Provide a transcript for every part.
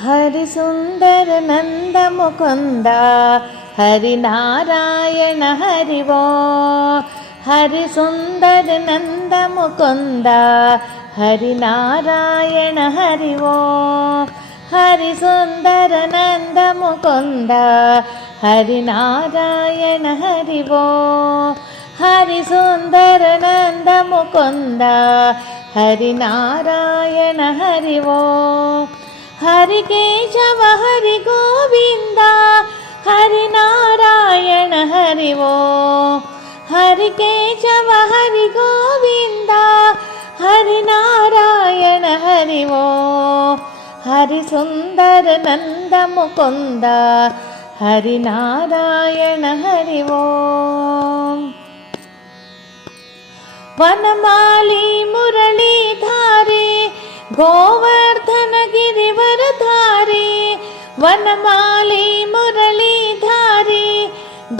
हरिसुंदर नंद मुकुंद हरिनारायण हरिवो। हरिसुंदर नंद मुकुंद हरिनारायण हरिवो। हरिसुंदर नंद मुकुंद हरिनारायण हरिवो। हरिसुंदर नंद मुकुंद हरिनारायण हरिवो। हरि केशव हरि गोविंद हरिनारायण हरिवो। हरि केशव हरि गोविंद हरिनारायण हरिवो। हरिसुंदर नंद मुकुंद हरिनारायण हरिवो। वनमाली मुरलीधारी गोवर्धन गिरिवरधारी। वनमाली मुरलीधारी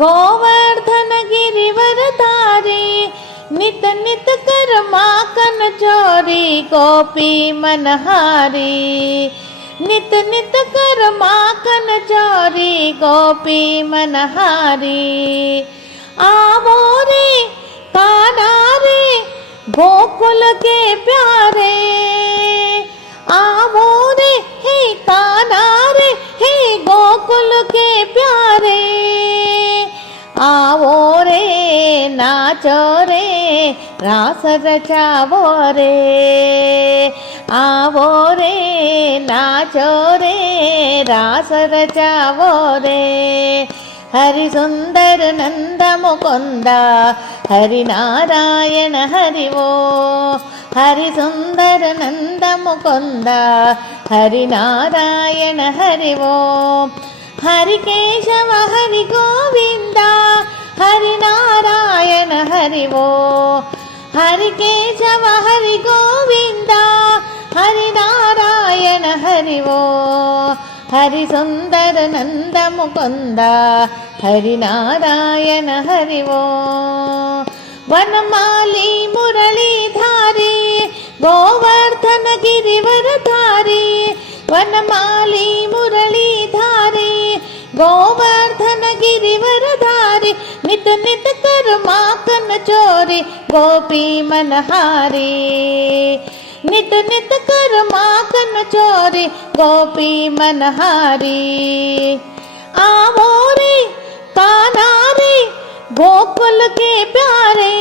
गोवर्धन गिरिवरधारी। नित नित कर माखन चोरी गोपी मनहारी। नित नित कर माखन चोरी गोपी मनहारी। आवो रे कान्हा रे गोकुल के प्यारे। आवो रे हे कान्हा रे हे गोकुल के प्यारे। आवो रे नाचो रे रास रचावो रे। आवो रे नाचो रे रास रचावो रे। हरिसुंदर नंद मुकुंद हरिनारायण हरिवो। हरिसुंदर नंद मुकुंद हरिनारायण हरिवो। हरि केशव हरि गोविंद हरिनारायण हरिवो। हरि केशव हरि गोविंद हरिनारायण हरिवो। हरिसुंदर नंद मुकुंद हरिनारायण हरिवो। वनमाली मुरलीधारी गोवर्धन गिरिवरधारी। वनमाली मुरलीधारी गोवर्धन गिरिवरधारी। नित नित कर माखन चोरी गोपी मनहारी। नित नित कर माखन चोरी गोपी मनहारी। आवो रे कान्हा रे गोकुल के प्यारे।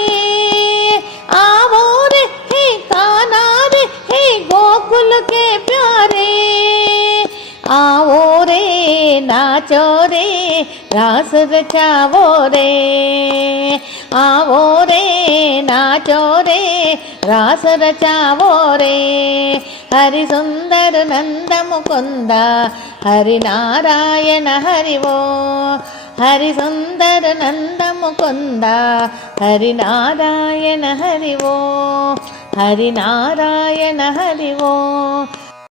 आवो रे हे कान्हा रे हे गोकुल के प्यारे। आवो रे नाचो रे रास रचावो रे। आवो रे नाचो रे रास रचावो रे। हरिसुंदर नंद मुकुंद हरिनारायण हरिवो। हरिसुंदर नंद मुकुंद हरिनारायण हरिवो। हरिनारायण हरिवो।